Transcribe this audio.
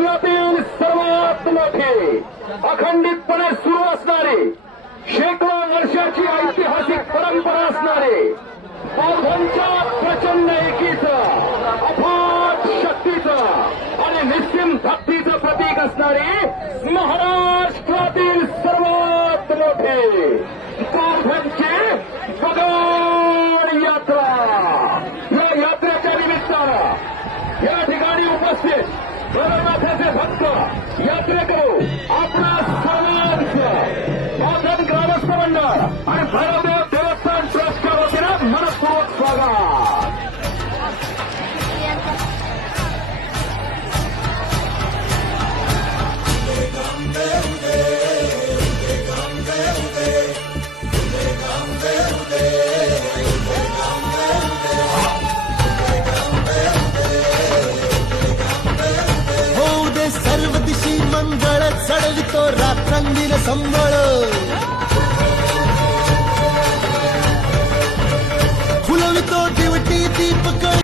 महाराष्ट्रातील सर्वात मोठे अखंडितपणे सुरू असणारे शेकडो वर्षाची ऐतिहासिक परंपरा असणारे बौद्धांच्या प्रचंड एकीचं अफाट शक्तीचं आणि निस्सीम भक्तीचं प्रतीक असणारे महाराष्ट्रातील सर्वात मोठे बौद्धांची बगाड यात्रा। या यात्रेच्या निमित्तानं या ठिकाणी उपस्थित भैरवनाथाचे भक्त यात्रेकरू आपणा सर्वांचं बौद्धन ग्रामस्थ मंडळ आणि भैरवदेव देवस्थान ट्रस्टच्या वतीनं मनपूर्वक स्वागत। सर्व दिशी मंगळ चढवितो रात्रंगीन संबळ फुलवितो दिवटी दीपक